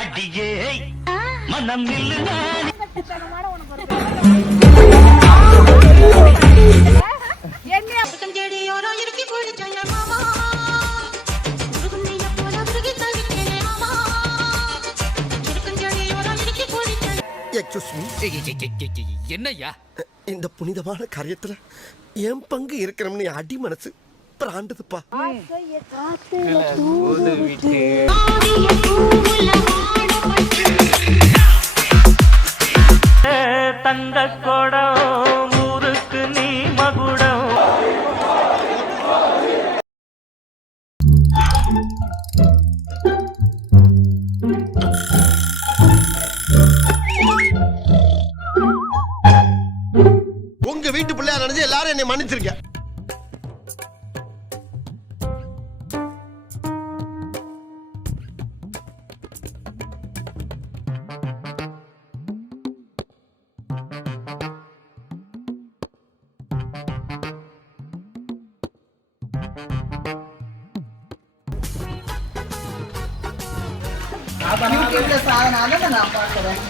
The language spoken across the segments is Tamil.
அடியே மனம் நில்லு என்னையா இந்த புனிதமான காரியத்துல என் பங்கு இருக்கணும்னு அடி மனசு பிராண்டதுப்பா. தங்க கொடம் ஊருக்கு நீ மகுடம். உங்க வீட்டு பிள்ளையா நினைச்சு எல்லாரும் என்னை மன்னிச்சிருக்க. சாதனால நான் பார்க்கிறேன்.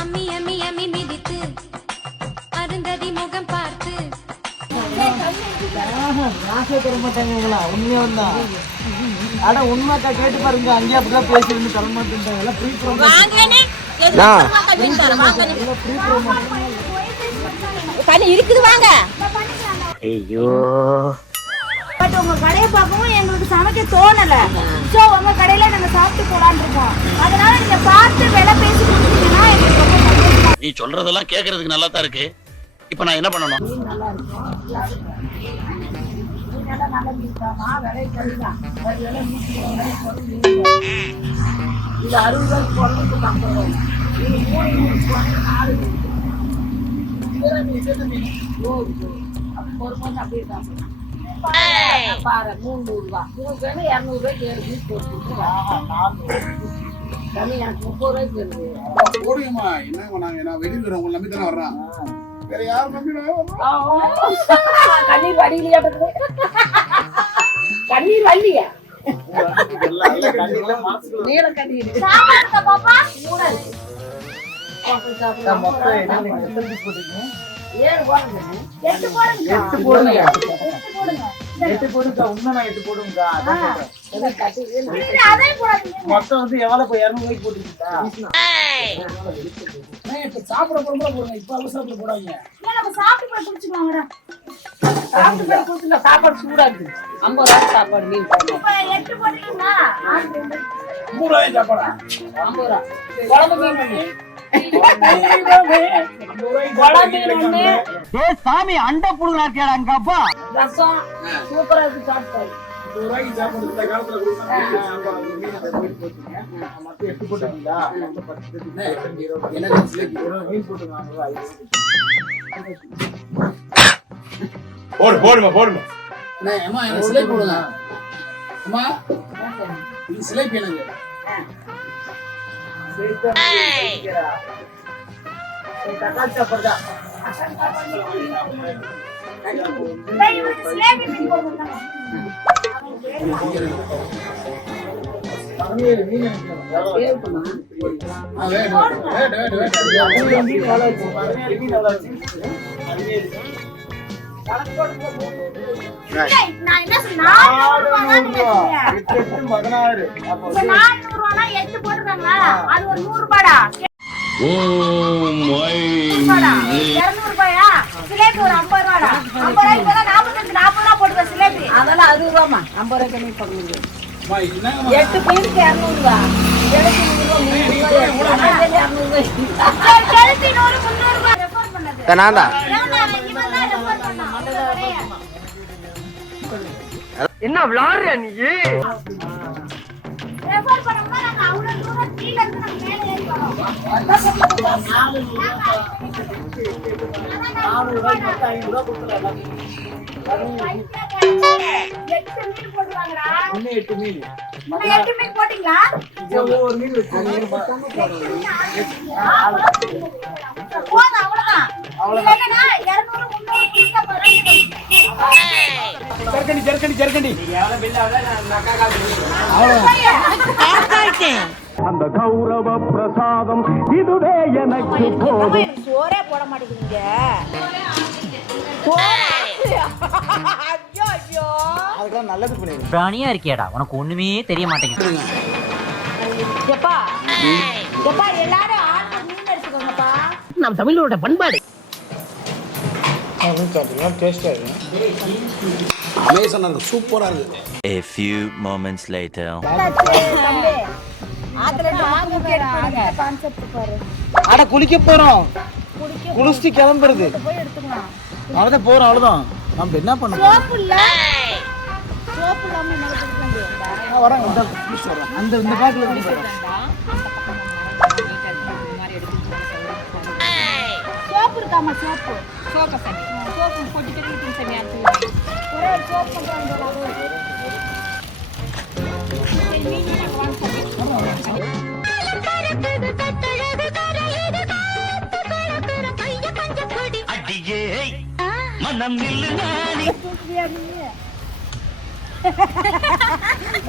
அம்மி அம்மி அம்மி மிதித்து அருந்ததி முகம் பார்த்து உண்மைக்கா கேட்டு பாருங்க. அங்கேயே அப்படிதான் பேசிருந்து தர மாட்டேன். இருக்குது வாங்க. ஐயோ பட் உங்க கடையை பார்க்கவும் எங்களுக்கு சமைக்க தோணல. சோ உங்க கடையில நாங்க சாப்பிட்டு போலான்னு இருக்கோம். அதனால நீங்க பார்த்து விலை பேசி கொடுத்தீங்கன்னா எங்களுக்கு ரொம்ப சந்தோஷமா. நீ சொல்றதெல்லாம் கேக்குறதுக்கு நல்லா தான் இருக்கு. இப்ப நான் என்ன பண்ணணும்? போடுங்கம்மா. என்ன வெளியில் உங்களை நம்பி தானே வர்றான். வேற யாரும் நம்பி கண்ணீர் வடியிலையா? கண்ணீர் வள்ளியா? நீல கண்ணீர் மொத்தம் வந்து எவ்வளவு 200 போட்டுருக்கா? சாப்பிட போடுங்க. இப்ப சாப்பிட போடாங்க. சாப்பாடு சூடா இருக்கு. 50 ரூபாய் சாப்பாடு மீன் 8 போடுறீங்களா? 3 ரூபாய் சாப்பாடா? 50 ரூபாய் குழம்பு மீன். சாமி அண்ட புடுங்க இருக்கியாடா அங்க அப்பா. ரசம் சூப்பரா இருக்கு. சாப்பிட்டாரு சாப்பாடு இந்த காலத்துல போடுமா போடுமா. அம்மா எனக்கு சிலை போடுங்க. அம்மா இது சிலை எனக்கு தக்காளி சாப்பாடு தான். அதெல்லாம் 60 ரூபாமா. 50 ரூபாய் கம்மி பண்ணுங்க. 8 பேருக்கு 200 ரூபாய். எனக்கு 100 என்ன விளையாடுற நீ? ரெஃபர் பண்ணோம்னா நாங்க அவ்வளவு தூரம் கீழ இருந்து நம்ம மேல ஏறி வரோம். 400 ரூபாய் 500 ரூபாய் கொடுத்துறேன். 8 மீன் போடுவாங்கடா. இன்னும் 8 மீன் போட்டீங்களா? போதும், அவ்வளவுதான். இல்லைன்னா 200, 300 பீஸா போடுறீங்க. அந்த கௌரவ பிரசாதம் இதுவே எனக்கு போதும். சோறே போட மாட்டேங்குதுங்க. பிராணியா இருக்கியாடா, உனக்கு ஒண்ணுமே தெரிய மாட்டேங்குது. எப்பா எல்லாரும் ஆர்டர் மீன் எடுத்துக்கோங்கப்பா. நம்ம தமிழோட பண்பாடு. அமேசான் சூப்பரா இருக்கு. A few moments later. தம்பி ஆத்துல கான்செப்ட் பாரு. அட குளிக்க போறோம், குளிச்சுட்டு கிளம்புறது. போய் எடுத்துக்கலாம். அவ்வளவுதான் போறோம், அவ்வளவுதான். நம்ம என்ன பண்ண சோப்பு இல்லாம என்ன எடுக்க முடியாதா? வரேன், இந்த பாட்டில் சோப்பு இருக்காமா? சோப்பு பொட்டிக்கிறதுக்கு தனியா இருக்கு. ஒரே ஒரு சோப்பு பண்றாங்க. அடியே மனம் நில்லு நானி.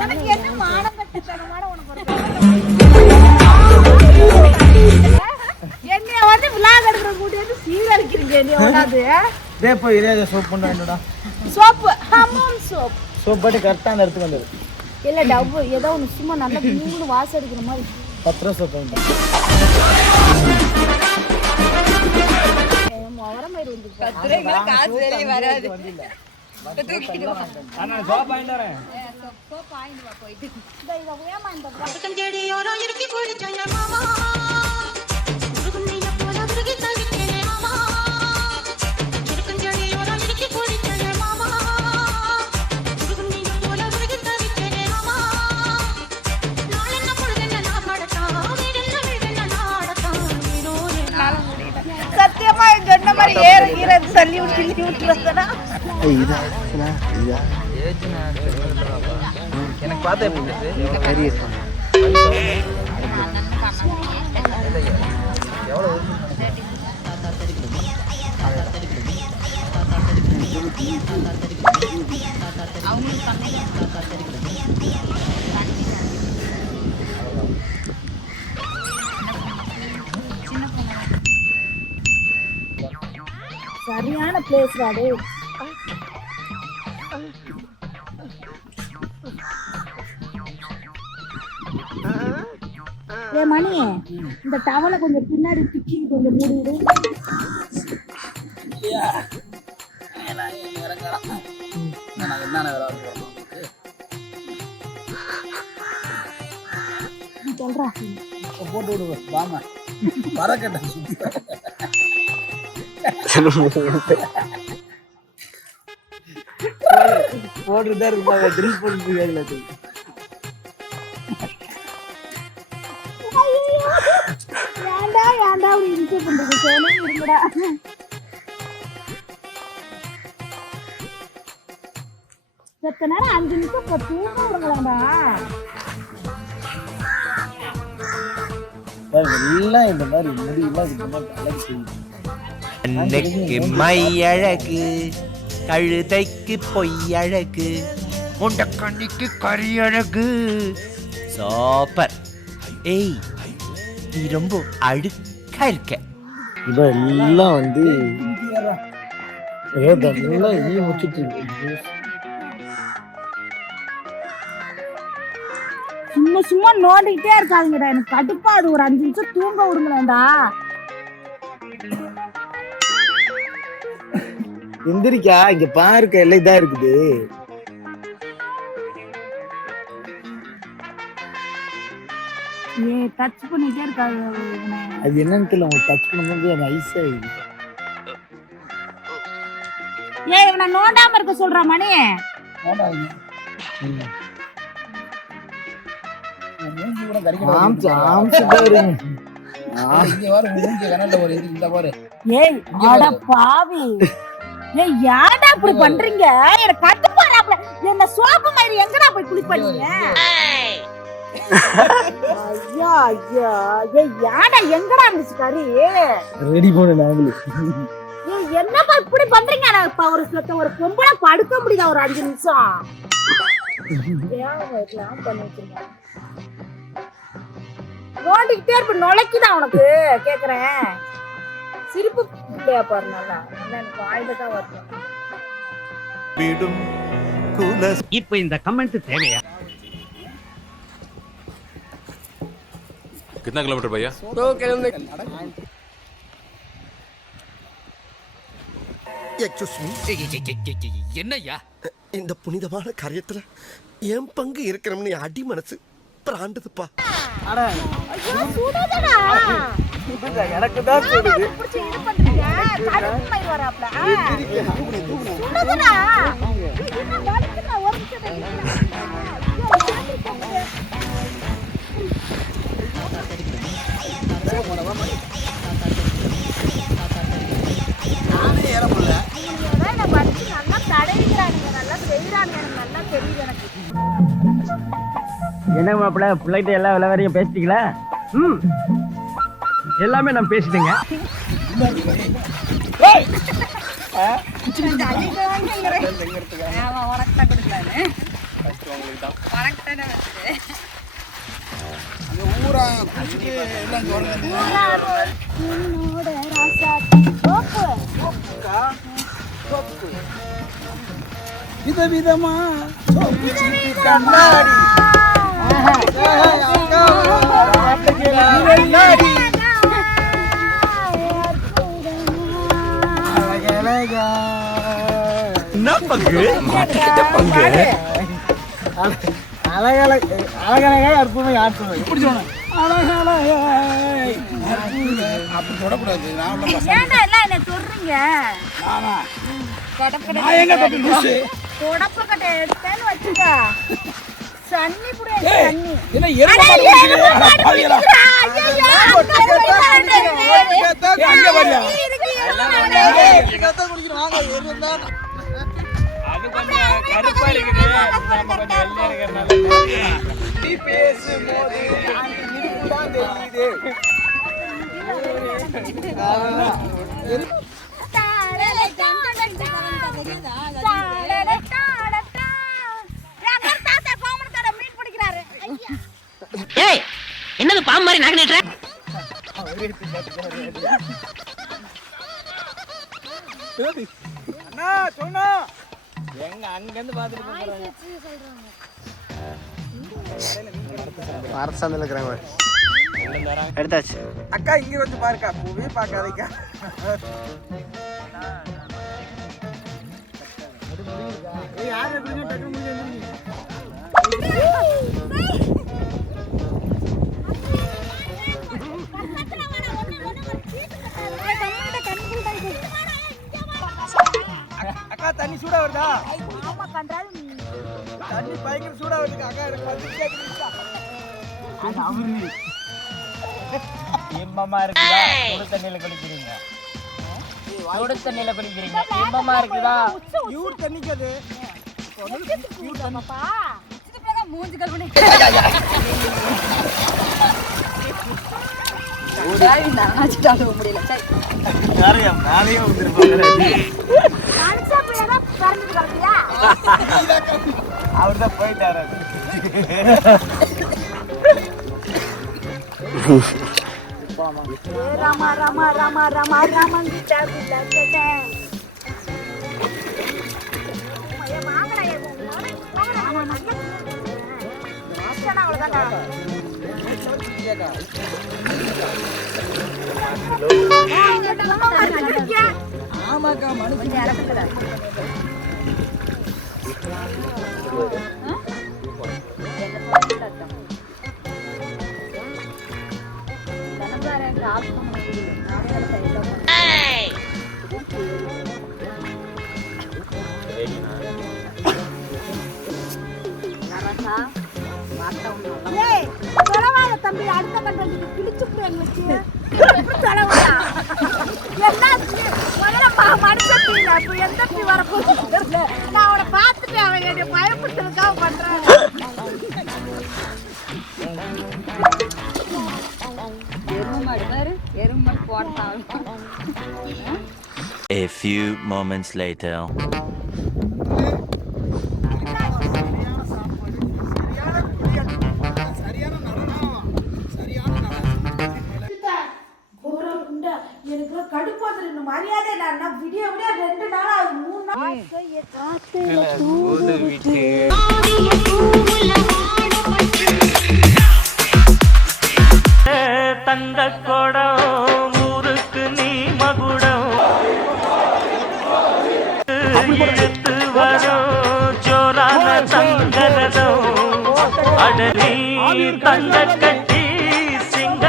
உனக்கு என்ன மானப்பட்டமான என்னைய வந்து விளாக் எடுக்கிற கூட்டி வந்து சீரழிக்கிறீங்க. என்னைய ஒண்ணாது டே போய் இதே சோப் பண்ண வேண்டும்டா. சோப்பு ஹமாம் சோப் பாட்டி கரெக்டாக அந்த இடத்துக்கு வந்தது. இல்ல டவ்வு ஏதோ ஒன்று சும்மா நல்லா நீங்களும் வாசம் அடிக்கிற மாதிரி 10 ரூபா சோப் வேண்டாம். முகரமயிறு வந்து காசு வெளியே வராது. சத்தியமா சொன்ன மாதிரி ஏறது சொல்லி விட்டுறா. எனக்கு பார்த்தா எப்படி சரியான பிளேஸ் ராடு. ஏ மணி, இந்த டவலை கொஞ்சம் பின்னாடி பிச்சு கொஞ்சம் மூடிடு. சொல்றா போட்டு விடுவேன். வாமா மரக்கட்டை சுத்தி போட்டுதான் இருப்பாங்க. ட்ரில் பண்ணிட்டு ஏன்டா அப்படி இன்சூர் பண்றது? சோனே இருங்கடா. செத்த நேரம் 5 நிமிஷம் தூங்க விடுங்களாடா. எல்லாம் இந்த மாதிரி முடியெல்லாம் இந்த மாதிரி அழகு செய்யும். அன்னைக்கு மை அழகு, கழுதைக்கு பொய் அழகு, முண்டக்கண்ணிக்கு கறி அழகு. சூப்பர். ஏய், நீ ரொம்ப அழுக்கா இருக்க. இவன் எல்லாம் வந்து ஏதெல்லாம் ஈ முடிச்சுட்டு சும்மா நோண்டிக்கிட்டே இருக்காதுங்கடா. எனக்கு கடுப்பா அது. ஒரு 5 நிமிஷம் தூங்க விடுங்களேன்டா. எந்திரிக்கா, இங்க பாருக்க எல்லாம் இதா இருக்குது. டச் பண்ணிட்டே இருக்காது. அது என்னன்னு தெரியல, உங்க டச் பண்ணும்போது அது ஐஸா இருக்கு. இவனை நோண்டாம இருக்க சொல்ற மணி. ஏய் அட பாவி, ஏய் யாடா இப்படி பண்றீங்க? எனக்கு கட்டுப்பாடாப்ல என்ன சோப்பு மாதிரி எங்கடா போய் குளிப்பீங்க? ஐயா ஐயா யாடா எங்கடா இருந்துச்சு கறி? ரெடி பண்ண நாங்களே. என்னப்பா இப்படி பண்றீங்க? நான் ஒரு பொம்பளை படுக்க முடியுதா ஒரு 5 நிமிஷம்? ஏன் பண்ணி வச்சிருங்க நோண்டிக்கிட்டே இருப்ப நுழைக்குதான் உனக்கு கேக்குறேன். சிரிப்பு இல்லையா பாரு நல்லா எனக்கு வாயில்தான் வரும். இப்ப இந்த கமெண்ட் தேவையா? कितना किलोमीटर भैया? 2 किलोमीटर. Excuse me. என்னய்யா இந்த புனிதமான காரியத்துல என் பங்கு இருக்கணும்னு அடி மனசு பிராண்டுதுப்பா. அட ஐயோ சுடுதுடா. எனக்கு தான் சொல்லுது. புடிச்சு இது பண்றீங்க கருப்பு மயிர் வராப்ல. சுடுதுடா. என்ன வலிக்குதா ஒரு நிமிஷம். நானே ஏற முடியல. நல்லா தடவிக்கிறானுங்க நல்லா செய்யறானுங்க எனக்கு நல்லா தெரியுது எனக்கு. என்ன மாப்பிள்ள பிள்ளைகிட்ட எல்லா விளையாடையும் பேசிட்டீங்களா? எல்லாமே நான் பேசிட்டேங்க. ஊரா குடிச்சிட்டு எல்லாம் இங்க வரல. விதவிதமா கண்ணாடி என்ன பங்கு? மாட்டிக்கிட்ட பங்கு. அழகழகா அற்புதமா யார் சொல்லுவாங்க? இப்படி சொன்னேன். அப்படி தொடக்கூடாது. நான் உள்ள பசங்க. ஏன்டா எல்லாம் என்ன சொல்றீங்க? நானா? கொடப்பக்கட்டை நான் எங்க தப்பி லூசு? கொடப்பக்கட்டை எடுத்தேன்னு வச்சுக்க. சன்னி புடி சன்னி. என்ன எருமை மாடு குடிக்கிறீங்க? பாவிகளா? ஐயோ அங்க பாரியா? அது கொஞ்சம் கருப்பா இருக்குது. நம்ம கொஞ்சம் வெள்ளையா இருக்கிறனால நீ பேசும்போது இதுதான் தெரியுது. ஏய் என்னது பாம்பு மாதிரி நகை நீட்டுற? அண்ணா சொன்னா எங்க அங்க இருந்து பாத்துட்டு போறாங்க. அரசாங்கத்துல இருக்கிறாங்க. எடுத்தாச்சு. அக்கா இங்க வந்து பாருக்கா. பூவே பார்க்காதீங்க. ஏய் யார் எப்படிங்க டக்கு முடிஞ்சு அக்கா தண்ணி சூடா வருதா? ஆமா கண்டாலும் தண்ணி பயங்கர சூடா வருது அக்கா. எனக்கு வந்து கேக்குறீங்களா? அது அவரு இன்பமா இருக்குதா? சுடு தண்ணியில குளிக்கிறீங்க. சுடு தண்ணியில குளிக்கிறீங்க. இன்பமா இருக்குதா? யூர் தண்ணிக்கு அது பாப்பா சிட்டு போக மூஞ்சி கல்பனை ஓடாய் நாச்சிட்டால முடியல சரி யாரையா நாளையே வந்திருப்பாங்க. கான்சா பேரா பறந்து வரலையா? அவர்தான் போயிட்டாரு. ராமா ராமா ராமா ராமா ராமங்கிட்ட பிள்ளை ஆமாக்கா மனுஷன் தம்பி அடுத்த கட்டத்துக்கு கிழிச்சு நான் அவனை பார்த்துட்டு அவன் என்னை பயப்படுத்துறதுக்காக பண்றான். எருமாடு போட்டான். A few moments later. எனக்கு கடுப்பா தெரியும் மரியாதை நான் வீடியோ 2 நாள் ஆகுது 3 நாள் தந்த கொடம் ஊருக்கு நீ மகுடம் எடுத்து வரும் ஜோரான தங்கரதம் அடனி தந்த கட்டி சிங்க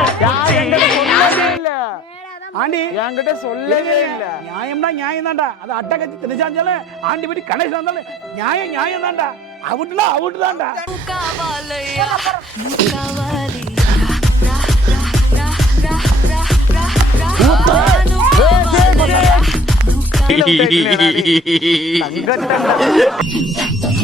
ஆண்டி என்கிட்ட சொல்லவே இல்ல. நியாயம்னா நியாயம் தான்டா. அது அட்டை கட்சி திணிச்சாலும் ஆண்டி படி கணேசன் இருந்தாலும் நியாயம் நியாயம் தான்டா. அவுட்ல அவுட் தான்டா. தங்கத்தங்க